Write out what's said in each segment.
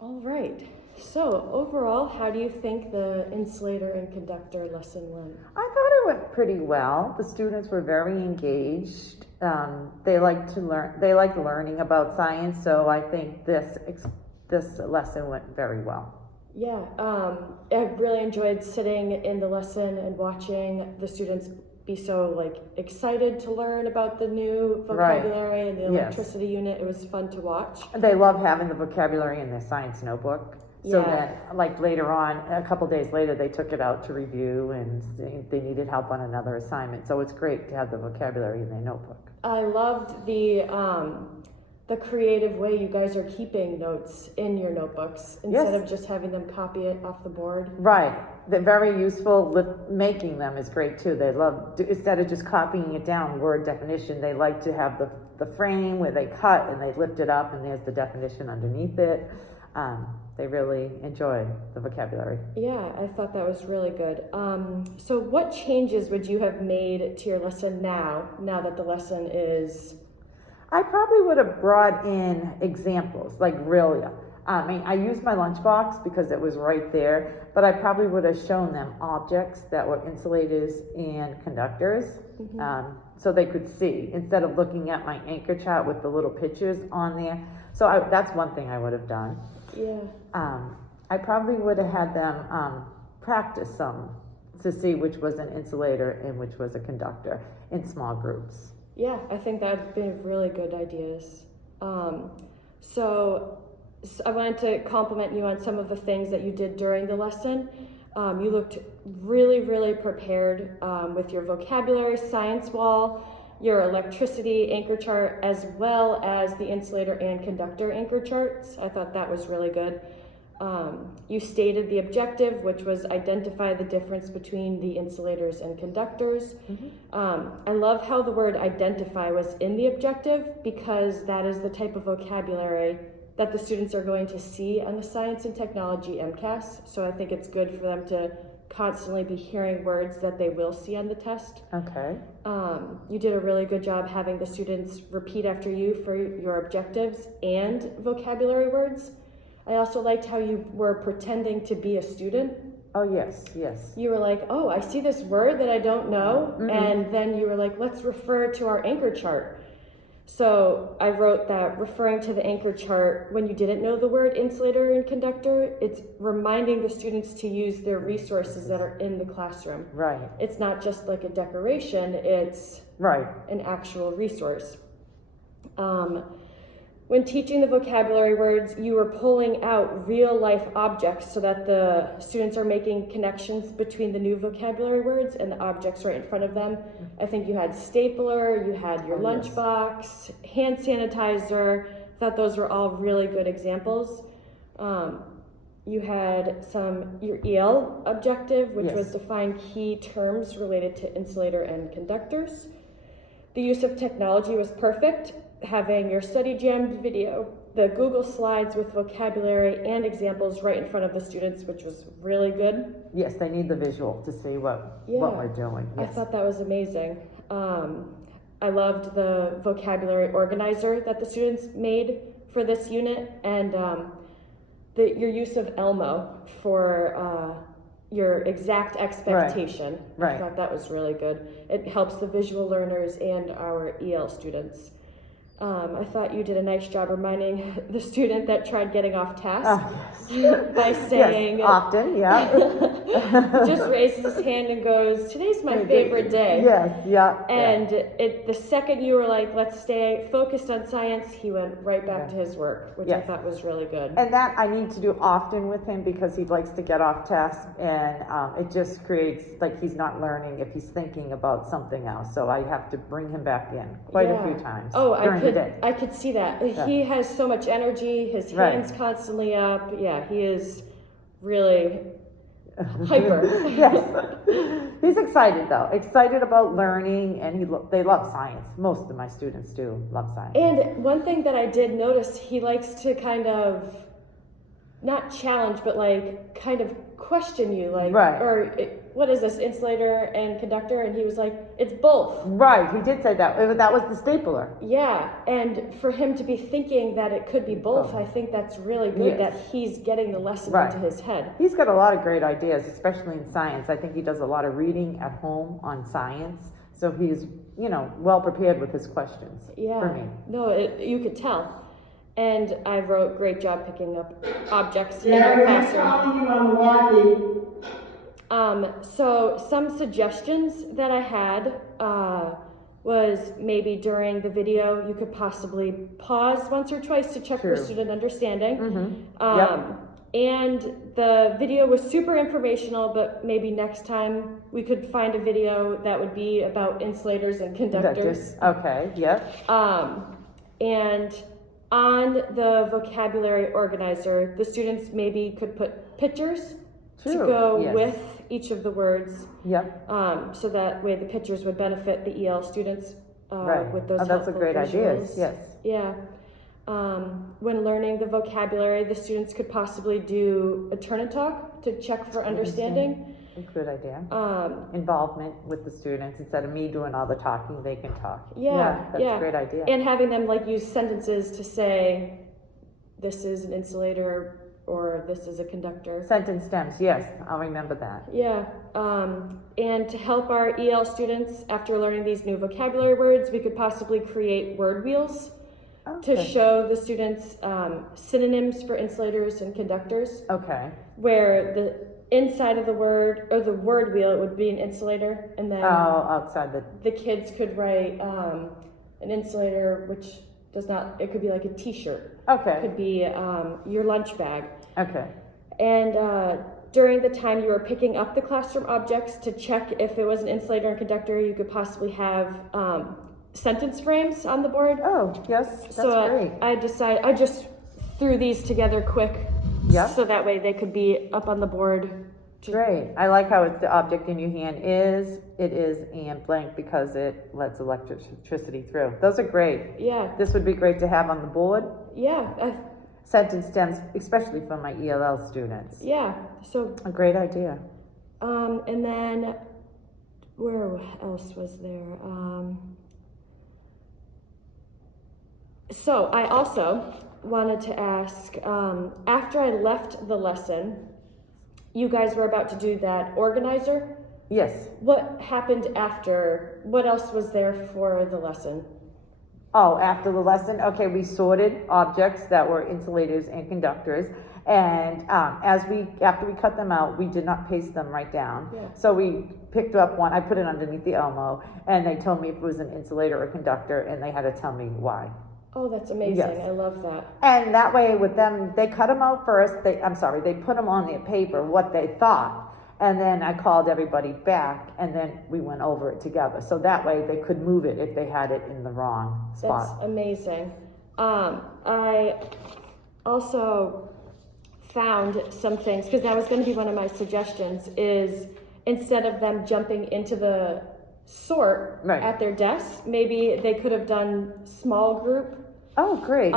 All right. So overall, how do you think the insulator and conductor lesson went? I thought it went pretty well. The students were very engaged. They like to learn. They like learning about science. So I think this lesson went very well. Yeah, I really enjoyed sitting in the lesson and watching the students be so like excited to learn about the new Right. vocabulary and the Yes. electricity unit. It was fun to watch. They love having the vocabulary in their science notebook. So Yeah. that, like later on, a couple days later, they took it out to review and they needed help on another assignment. So it's great to have the vocabulary in their notebook. I loved the creative way you guys are keeping notes in your notebooks instead Yes. of just having them copy it off the board. Right. They're very useful. Making them is great too. They love, instead of just copying it down, word definition, they like to have the frame where they cut and they lift it up and there's the definition underneath it. They really enjoy the vocabulary. Yeah, I thought that was really good. So what changes would you have made to your lesson now that the lesson is... I probably would have brought in examples, like really. I mean, I used my lunchbox because it was right there, but I probably would have shown them objects that were insulators and conductors, so they could see, instead of looking at my anchor chart with the little pictures on there. So that's one thing I would have done. Yeah. I probably would have had them practice some to see which was an insulator and which was a conductor in small groups. Yeah, I think that would be really good ideas. So I wanted to compliment you on some of the things that you did during the lesson. You looked really, really prepared with your vocabulary science wall, your electricity anchor chart, as well as the insulator and conductor anchor charts. I thought that was really good. You stated the objective, which was identify the difference between the insulators and conductors. I love how the word identify was in the objective because that is the type of vocabulary that the students are going to see on the Science and Technology MCAS. So I think it's good for them to constantly be hearing words that they will see on the test. Okay. You did a really good job having the students repeat after you for your objectives and vocabulary words. I also liked how you were pretending to be a student. Oh, yes, yes. You were like, oh, I see this word that I don't know. And then you were like, let's refer to our anchor chart. So I wrote that referring to the anchor chart when you didn't know the word insulator and conductor, it's reminding the students to use their resources that are in the classroom. Right. It's not just like a decoration, it's Right. an actual resource. When teaching the vocabulary words, you were pulling out real life objects so that the students are making connections between the new vocabulary words and the objects right in front of them. I think you had stapler, you had your lunchbox, hand sanitizer. I thought those were all really good examples. You had your EL objective, which was define key terms related to insulator and conductors. The use of technology was perfect. Having your study jam video, the Google Slides with vocabulary and examples right in front of the students, which was really good. Yes, they need the visual to see what we're doing. Yes. I thought that was amazing. I loved the vocabulary organizer that the students made for this unit, and your use of Elmo for your exact expectation. Right. I thought that was really good. It helps the visual learners and our EL students. I thought you did a nice job reminding the student that tried getting off task by saying, yes, often, just raises his hand and goes, today's my favorite day. Yes, yeah. And the second you were like, let's stay focused on science, he went right back to his work, which I thought was really good. And that I need to do often with him because he likes to get off task, and it just creates like he's not learning if he's thinking about something else. So I have to bring him back in quite a few times. Oh, during the day. I could see that. Yeah. He has so much energy, his hands constantly up. Yeah, he is really hyper. Yes. He's excited though. Excited about learning, and they love science. Most of my students do love science. And one thing that I did notice, he likes to kind of not challenge, but like kind of question you, like, Right. What is this, insulator and conductor? And he was like, it's both. Right, he did say that. That was the stapler. Yeah, and for him to be thinking that it could be both, I think that's really good Yes. that he's getting the lesson Right. into his head. He's got a lot of great ideas, especially in science. I think he does a lot of reading at home on science. So he's, well prepared with his questions Yeah, for me. no, you could tell. And I wrote, great job picking up objects in Yeah, your we're classroom. calling you on Milwaukee. So some suggestions that I had was maybe during the video you could possibly pause once or twice to check for True. student understanding. Yep. And the video was super informational, but maybe next time we could find a video that would be about insulators and conductors. Okay, yep. And on the vocabulary organizer, the students maybe could put pictures to True, go yes. with each of the words, Yep, so that way the pictures would benefit the EL students right. with those Oh, that's a helpful great idea, visuals. yes. Yeah. When learning the vocabulary, the students could possibly do a turn and talk to check for understanding. Good idea. Involvement with the students, instead of me doing all the talking, they can talk. That's a great idea. And having them like use sentences to say, this is an insulator or this is a conductor. Sentence stems, yes, I'll remember that. Yeah, and to help our EL students after learning these new vocabulary words, we could possibly create word wheels to Okay. show the students synonyms for insulators and conductors, Okay. where the inside of the word, or the word wheel, it would be an insulator, and then Outside the kids could write an insulator, which does not, it could be like a t-shirt, it okay, could be your lunch bag. okay. And during the time you were picking up the classroom objects to check if it was an insulator and conductor, you could possibly have sentence frames on the board. Oh, yes, that's So great. I just threw these together quick, Yeah. so that way they could be up on the board. Great. I like how it's the object in your hand it is and blank because it lets electricity through. Those are great. Yeah, This would be great to have on the board. yeah, Sentence stems, especially for my ELL students. yeah. So, A great idea. and then where else was there? So I also wanted to ask, after I left the lesson, you guys were about to do that organizer. Yes. What happened after? What else was there for the lesson? Oh, after the lesson, okay, we sorted objects that were insulators and conductors. And after we cut them out, we did not paste them right down. Yeah. So we picked up one, I put it underneath the Elmo, and they told me if it was an insulator or conductor, and they had to tell me why. Oh, that's amazing. Yes. I love that. And that way with them, they cut them out first, they put them on their paper, what they thought. And then I called everybody back, and then we went over it together. So that way they could move it if they had it in the wrong spot. That's amazing. I also found some things, because that was going to be one of my suggestions, is instead of them jumping into the sort Right. at their desk, maybe they could have done small group. Oh, great.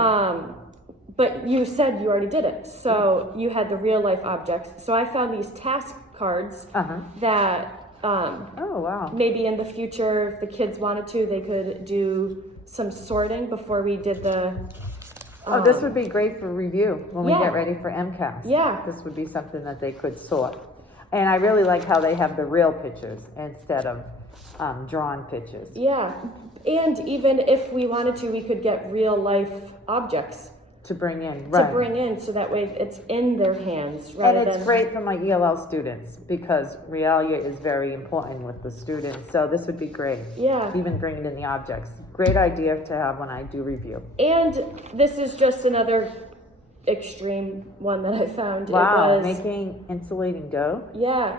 But you said you already did it, so you had the real life objects. So I found these task cards Uh-huh. that Oh, wow. maybe in the future, if the kids wanted to, they could do some sorting before we did the. Oh, this would be great for review when we Yeah. get ready for MCAS. Yeah. This would be something that they could sort. And I really like how they have the real pictures instead of drawn pictures. Yeah, and even if we wanted to, we could get real life objects To bring in, to right. bring in, so that way it's in their hands And rather it's than. great for my ELL students because realia is very important with the students. So this would be great. Yeah, Even bringing in the objects. Great idea to have when I do review. and this is just another extreme one that I found. Wow, It was, making insulating dough? yeah,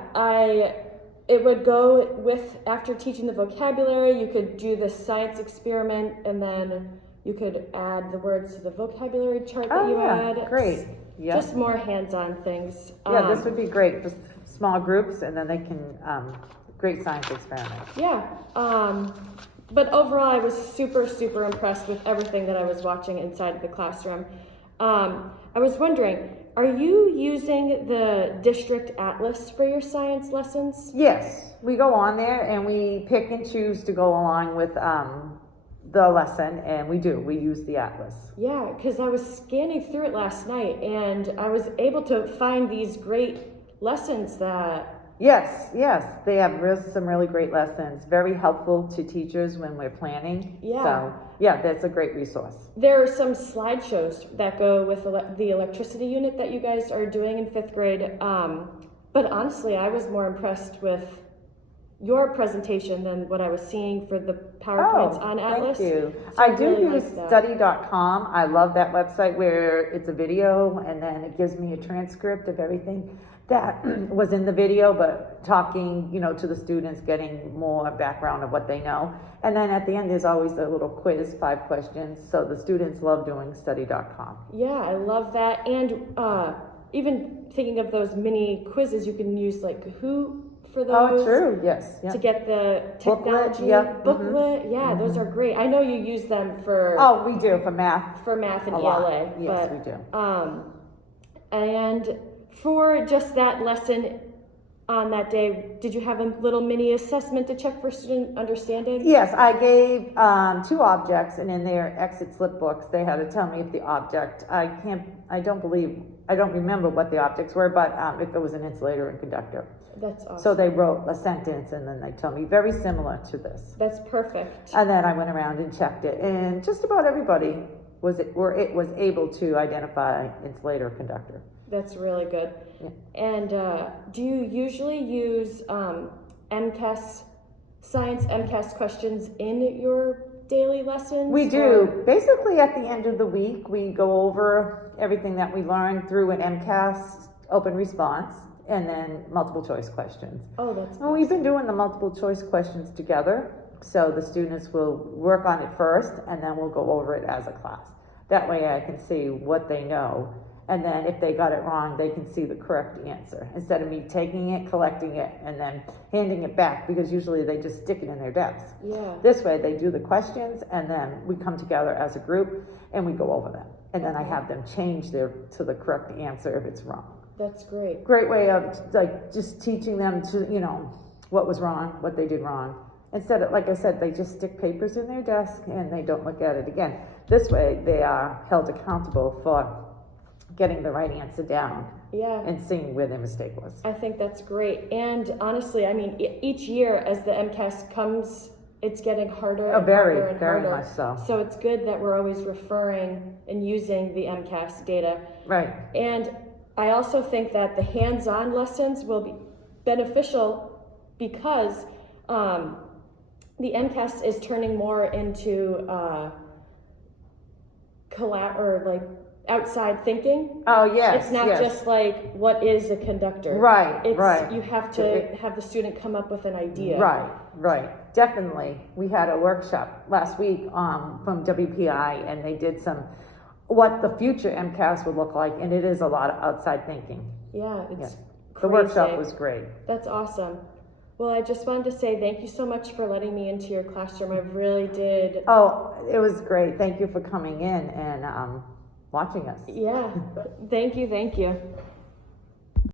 it would go with, after teaching the vocabulary, you could do the science experiment, and then you could add the words to the vocabulary chart that Oh, you yeah, had. great. Yeah. Just more hands-on things. Yeah, this would be great for small groups and then they can, great science experiment. Yeah, but overall, I was super, super impressed with everything that I was watching inside of the classroom. I was wondering, Are you using the district atlas for your science lessons? Yes, we go on there and we pick and choose to go along with the lesson, and we use the atlas. Yeah, because I was scanning through it last night and I was able to find these great lessons that. Yes, they have some really great lessons, very helpful to teachers when we're planning. Yeah. So, yeah, that's a great resource. There are some slideshows that go with the electricity unit that you guys are doing in 5th grade. But honestly, I was more impressed with your presentation than what I was seeing for the PowerPoints on Atlas. Thank you. So I do really use like that. study.com. I love that website where it's a video and then it gives me a transcript of everything that was in the video, but talking, to the students, getting more background of what they know. And then at the end, there's always a little quiz, 5 questions. So the students love doing study.com. Yeah, I love that. And even thinking of those mini quizzes, you can use like Kahoot for those. Oh, true. Yes. Yeah. To get the technology Booklet, booklet. Yeah, those are great. I know you use them for Oh, we do for math. and A lot. ELA. Yes, but, we do. And for just that lesson on that day, did you have a little mini assessment to check for student understanding? Yes, I gave 2 objects, and in their exit slip books, they had to tell me if the object, I don't remember what the objects were, but if it was an insulator and conductor. That's awesome. So they wrote a sentence, and then they told me very similar to this. That's perfect. And then I went around and checked it, and just about everybody was able to identify insulator conductor. That's really good. Yeah. And do you usually use science MCAS questions in your daily lessons? We do. or- Basically, at the end of the week, we go over everything that we learned through an MCAS open response and then multiple choice questions. Oh, that's Well, we've been doing the multiple choice questions together, so the students will work on it first and then we'll go over it as a class. That way I can see what they know, and then if they got it wrong, they can see the correct answer instead of me taking it, collecting it, and then handing it back, because usually they just stick it in their desks. Yeah. This way they do the questions and then we come together as a group and we go over them. And then I have them change to the correct answer if it's wrong. That's great. Great way of like just teaching them to, what was wrong, what they did wrong. Instead of, like I said, they just stick papers in their desk and they don't look at it again. This way they are held accountable for getting the right answer down Yeah. and seeing where their mistake was. I think that's great. And honestly, I mean, each year as the MCAS comes, it's getting harder and Very, harder and very harder. much so. So it's good that we're always referring and using the MCAS data. Right. And I also think that the hands-on lessons will be beneficial because the MCAS is turning more into outside thinking. Oh, yes. It's not yes. just like, what is a conductor? Right, It's, right. You have to have the student come up with an idea. Right. Definitely. We had a workshop last week from WPI, and they did what the future MCAS would look like, and it is a lot of outside thinking. Yeah, it's The crazy. workshop was great. That's awesome. Well, I just wanted to say thank you so much for letting me into your classroom. I really did. Oh, it was great. Thank you for coming in and watching us. Yeah. Thank you.